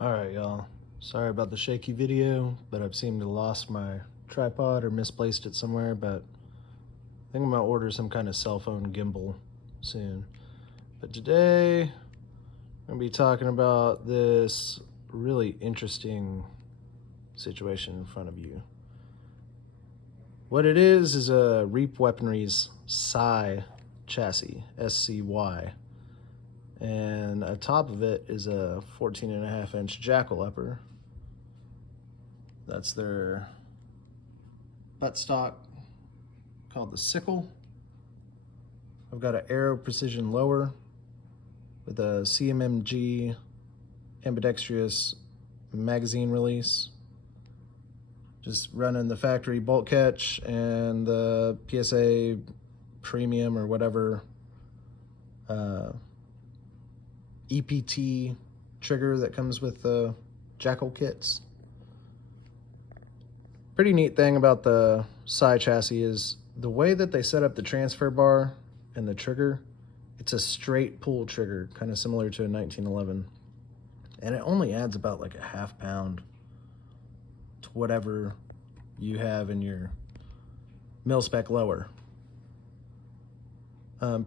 Alright, y'all. Sorry about the shaky video, but I've seemed to lost my tripod or misplaced it somewhere, but I think I'm gonna order some kind of cell phone gimbal soon. But today, I'm gonna be talking about this really interesting situation in front of you. What it is a Weaponries SCY chassis, SCY. And on top of it is a 14.5-inch JAKL upper. That's their buttstock called the Sickle. I've got an Aero Precision lower with a CMMG ambidextrous magazine release. Just running the factory bolt catch and the PSA premium or whatever EPT trigger that comes with the JAKL kits. Pretty neat thing about the SCY chassis is the way that they set up the transfer bar and the trigger. It's a straight pull trigger, kind of similar to a 1911. And it only adds about like a half pound to whatever you have in your mil-spec lower.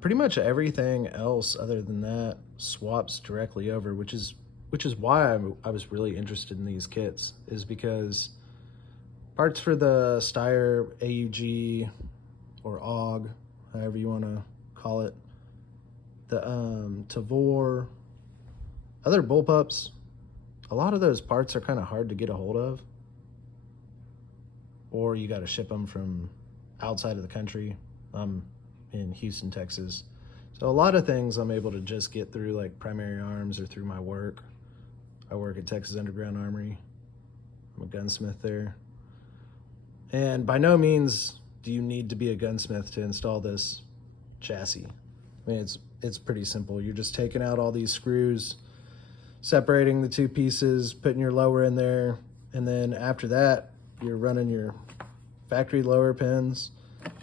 Pretty much everything else other than that swaps directly over, which is why I was really interested in these kits, is because parts for the Steyr AUG or AUG, however you want to call it, the Tavor, other bullpups, a lot of those parts are kind of hard to get a hold of, or you got to ship them from outside of the country. In Houston, Texas. So a lot of things I'm able to just get through like Primary Arms or through my work. I work at Texas Underground Armory. I'm a gunsmith there. And by no means do you need to be a gunsmith to install this chassis. I mean, it's pretty simple. You're just taking out all these screws, separating the two pieces, putting your lower in there, and then after that, you're running your factory lower pins,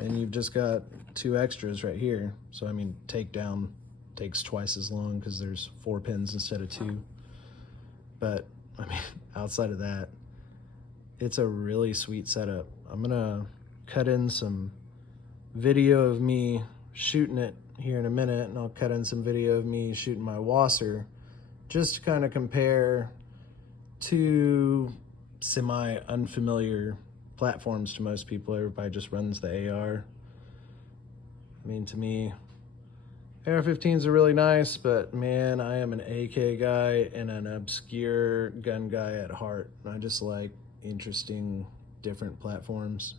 and you've just got two extras right here. So I mean, takedown takes twice as long because there's 4 pins instead of 2. But I mean, outside of that, it's a really sweet setup. I'm gonna cut in some video of me shooting it here in a minute, and I'll cut in some video of me shooting my Wasser just to kind of compare two semi-unfamiliar platforms to most people. Everybody just runs the AR. I mean, to me, AR-15s are really nice, but man, I am an AK guy and an obscure gun guy at heart. I just like interesting, different platforms.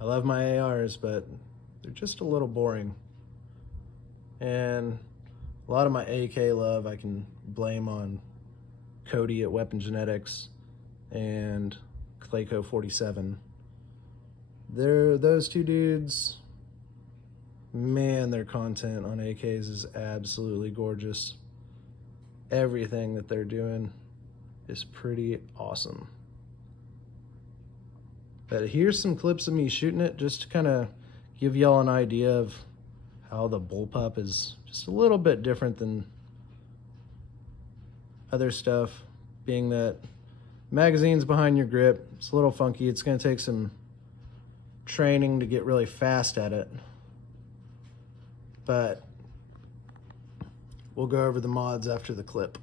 I love my ARs, but they're just a little boring. And a lot of my AK love I can blame on Cody at Weapon Genetics and Clayco 47. Those two dudes, man, their content on AKs is absolutely gorgeous. Everything that they're doing is pretty awesome. But here's some clips of me shooting it just to kind of give y'all an idea of how the bullpup is just a little bit different than other stuff, being that magazine's behind your grip. It's a little funky. It's going to take some training to get really fast at it. But we'll go over the mods after the clip.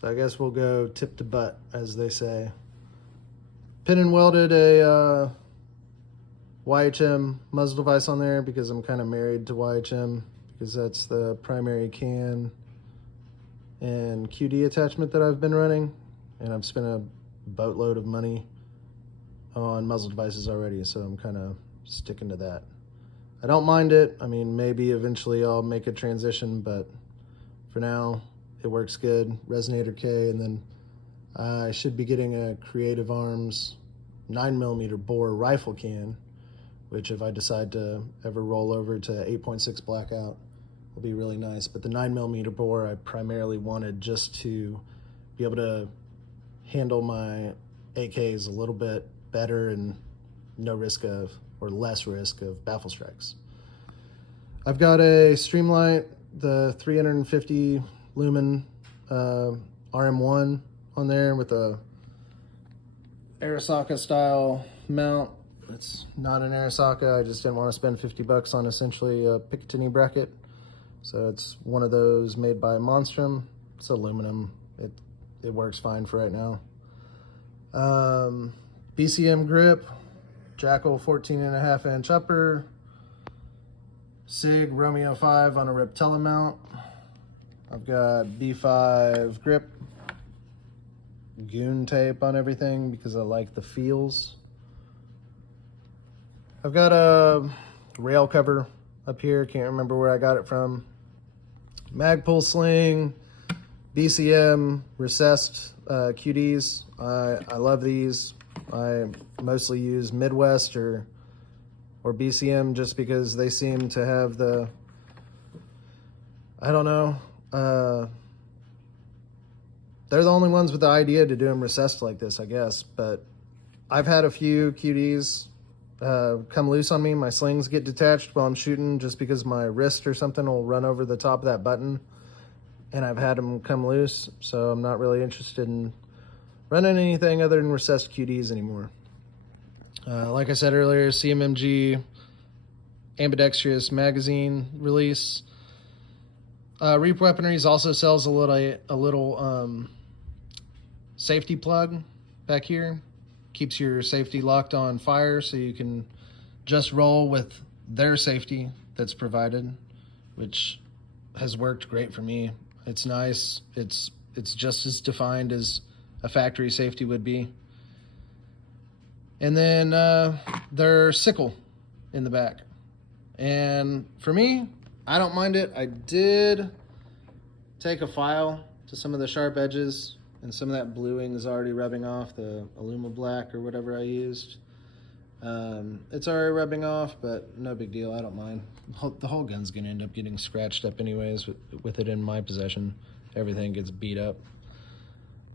So I guess we'll go tip to butt, as they say. Pin and welded a YHM muzzle device on there because I'm kind of married to YHM, because that's the primary can and QD attachment that I've been running, and I've spent a boatload of money on muzzle devices already, so I'm kind of sticking to that. I don't mind it. I mean, maybe eventually I'll make a transition, but for now, it works good. Resonator K, and then I should be getting a Creative Arms 9mm bore rifle can, which if I decide to ever roll over to 8.6 blackout will be really nice. But the 9mm bore I primarily wanted just to be able to handle my AKs a little bit better and no risk of, or less risk of, baffle strikes. I've got a Streamlight, the 350 lumen RM1 on there with a Arisaka style mount. It's not an Arisaka, I just didn't want to spend 50 bucks on essentially a Picatinny bracket. So it's one of those made by Monstrum. It's aluminum. It works fine for right now. BCM grip, JAKL 14.5 inch upper, SIG Romeo 5 on a Reptella mount. I've got B5 grip, goon tape on everything because I like the feels. I've got a rail cover up here, can't remember where I got it from. Magpul sling, BCM recessed QDs. I love these. I mostly use Midwest or BCM just because they seem to have the, I don't know, they're the only ones with the idea to do them recessed like this, I guess. But I've had a few QDs come loose on me. My slings get detached while I'm shooting just because my wrist or something will run over the top of that button. And I've had them come loose, so I'm not really interested in running anything other than recessed QDs anymore. Like I said earlier, CMMG ambidextrous magazine release. Reap Weaponries also sells a little safety plug back here. Keeps your safety locked on fire so you can just roll with their safety that's provided, which has worked great for me. It's nice. It's just as defined as a factory safety would be. And then their sickle in the back. And for me, I don't mind it. I did take a file to some of the sharp edges, and some of that bluing is already rubbing off, the Illuma Black or whatever I used. It's already rubbing off, but no big deal. I don't mind. The whole gun's gonna end up getting scratched up anyways with it in my possession. Everything gets beat up.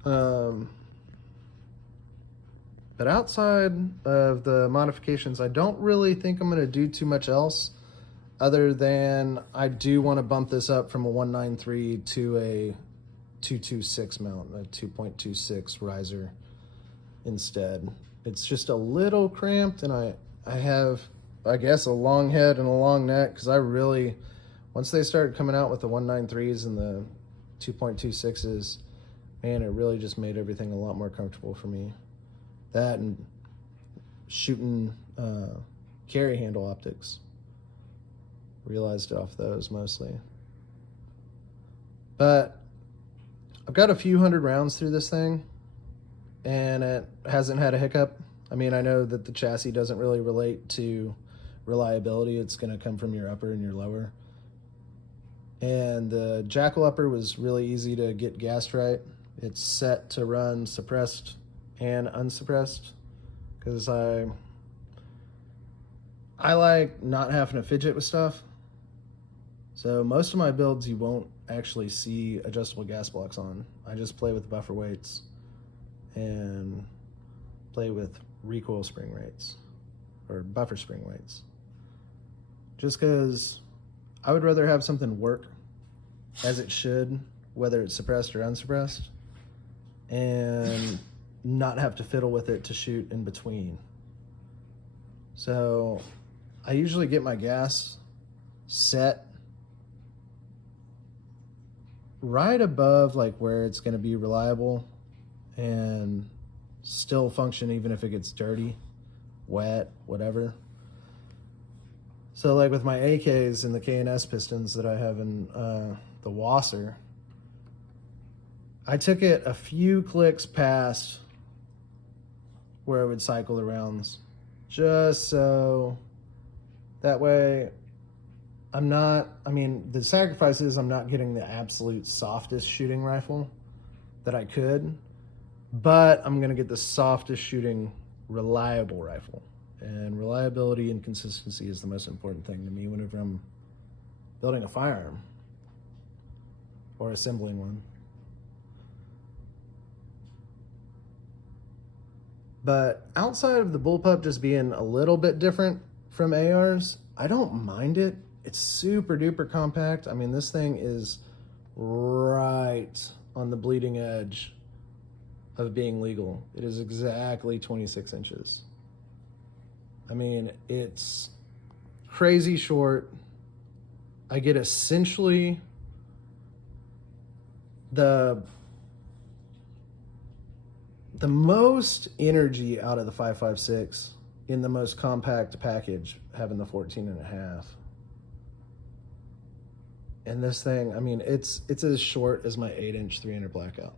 But outside of the modifications, I don't really think I'm gonna do too much else other than I do want to bump this up from a 193 to a 226 mount, a 2.26 riser instead. It's just a little cramped, and I have, I guess, a long head and a long neck, because I really, once they started coming out with the 193s and the 2.26s, man, it really just made everything a lot more comfortable for me. That and shooting carry handle optics. Realized it off those mostly. But I've got a few hundred rounds through this thing, and it hasn't had a hiccup. I mean, I know that the chassis doesn't really relate to reliability. It's going to come from your upper and your lower. And the JAKL upper was really easy to get gassed right. It's set to run suppressed and unsuppressed, because I like not having to fidget with stuff. So most of my builds you won't actually see adjustable gas blocks on. I just play with buffer weights and play with recoil spring rates or buffer spring weights. Just because I would rather have something work as it should, whether it's suppressed or unsuppressed, and not have to fiddle with it to shoot in between. So I usually get my gas set right above like where it's going to be reliable and still function even if it gets dirty, wet, whatever. So like with my AKs and the K&S pistons that I have in the Wasser, I took it a few clicks past where I would cycle the rounds, just so that way I mean, the sacrifice is I'm not getting the absolute softest shooting rifle that I could, but I'm going to get the softest shooting reliable rifle. And reliability and consistency is the most important thing to me whenever I'm building a firearm or assembling one. But outside of the bullpup just being a little bit different from ARs, I don't mind it. It's super duper compact. I mean, this thing is right on the bleeding edge of being legal. It is exactly 26 inches. I mean, it's crazy short. I get essentially the most energy out of the 5.56 in the most compact package, having the 14.5. And this thing, I mean, it's as short as my 8-inch 300 blackout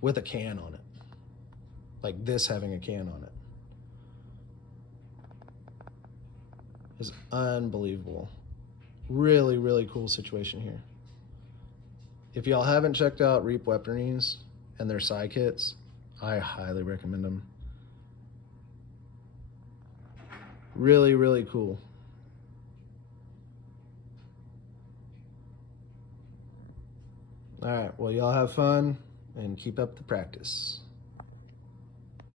with a can on it, like this having a can on it. Is unbelievable. Really, really cool situation here. If y'all haven't checked out Weaponries and their SCY kits, I highly recommend them. Really, really cool. All right, well, y'all have fun and keep up the practice.